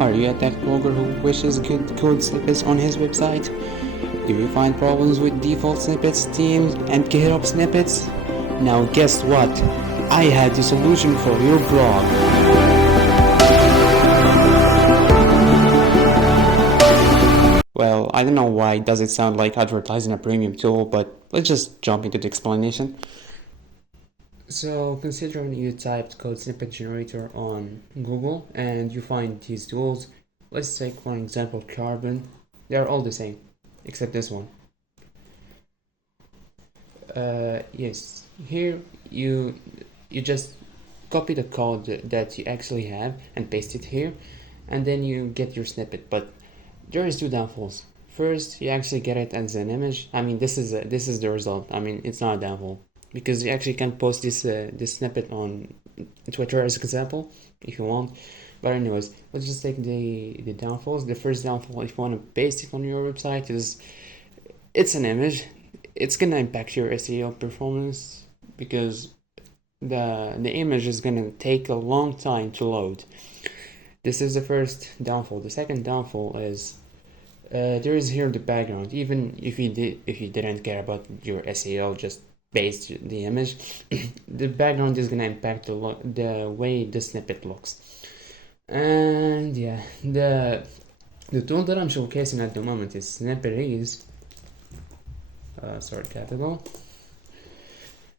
Are you a tech blogger who wishes good code snippets on his website? Do you find problems with default snippets, themes, and GitHub snippets? Now guess what? I had the solution for your blog. Well, I don't know why does it sound like advertising a premium tool, but let's just jump into the explanation. So considering you typed code snippet generator on Google and you find these tools, let's take for example Carbon. They're all the same, except this one. Yes, here you just copy the code that you actually have and paste it here, and then you get your snippet. But there is two downfalls. First, you actually get it as an image. I mean, this is the result. I mean, it's not a downfall because you actually can post this snippet on Twitter as an example if you want. But anyways, let's just take the downfalls. The first downfall, if you want to paste it on your website, is it's an image. It's gonna impact your SEO performance because the image is gonna take a long time to load. This is the first downfall. The second downfall is there is here the background. Even if you didn't care about your SEO, just paste the image, the background is gonna impact the way the snippet looks. And yeah, the tool that I'm showcasing at the moment is Snippets. Capital.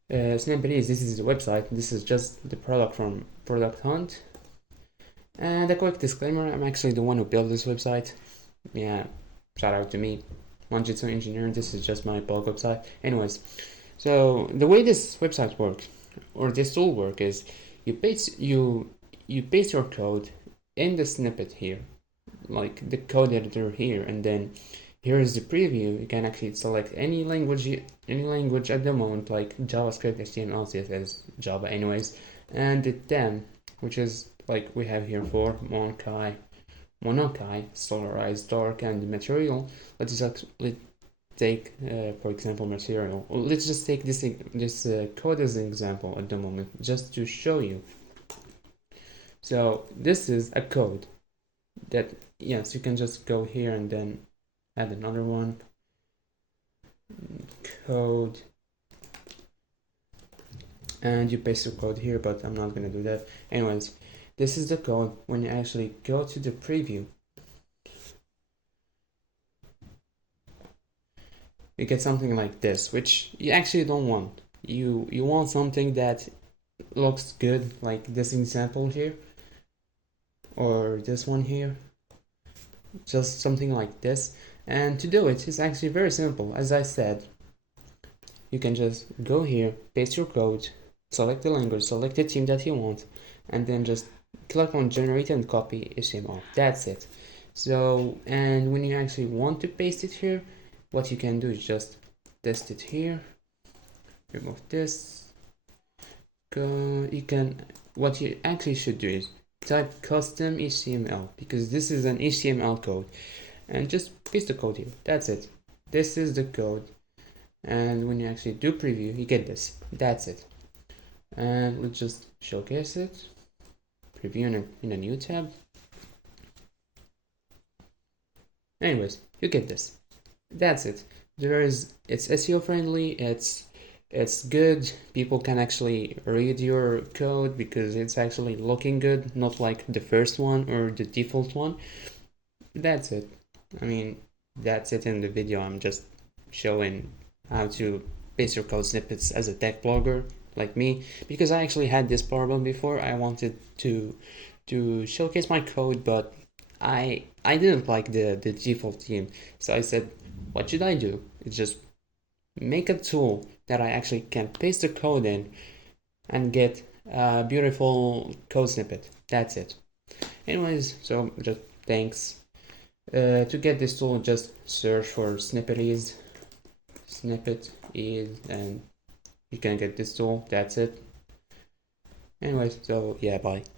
Snippets, this is the website. This is just the product from Product Hunt. And a quick disclaimer, I'm actually the one who built this website. Yeah, shout out to me, Manjitsu Engineer. This is just my blog website. Anyways, so the way this website works, or this tool works, is you paste your code in the snippet here, like the code editor here, and then here is the preview. You can actually select any language at the moment, like JavaScript, HTML, CSS, Java, anyways, and the theme, which is like we have here for Monokai, Solarized, Dark, and Material. Let's take, for example, Material. Let's just take this code as an example at the moment, just to show you. So this is a code that, yes, you can just go here and then add another one, code, and you paste your code here, but I'm not gonna do that. Anyways, this is the code. When you actually go to the preview, you get something like this, which you actually don't want. You want something that looks good, like this example here, or this one here, just something like this. And to do it is actually very simple. As I said, you can just go here, paste your code, select the language, select the theme that you want, and then just click on generate and copy HTML. That's it. So, and when you actually want to paste it here, what you can do is just test it here, remove this, what you actually should do is type custom HTML, because this is an HTML code, and just paste the code here. That's it. This is the code, and when you actually do preview, you get this. That's it. And let's just showcase it. Preview in a new tab. Anyways, you get this. That's it. It's SEO friendly. It's good. People can actually read your code because it's actually looking good, not like the first one or the default one. That's it. I mean, that's it in the video. I'm just showing how to paste your code snippets as a tech blogger like me, because I actually had this problem before. I wanted to showcase my code, but I didn't like the default theme. So I said, what should I do? It's just make a tool that I actually can paste the code in and get a beautiful code snippet. That's it. Anyways, so just thanks. To get this tool, just search for Snippets, and you can get this tool. That's it. Anyways, so yeah, bye.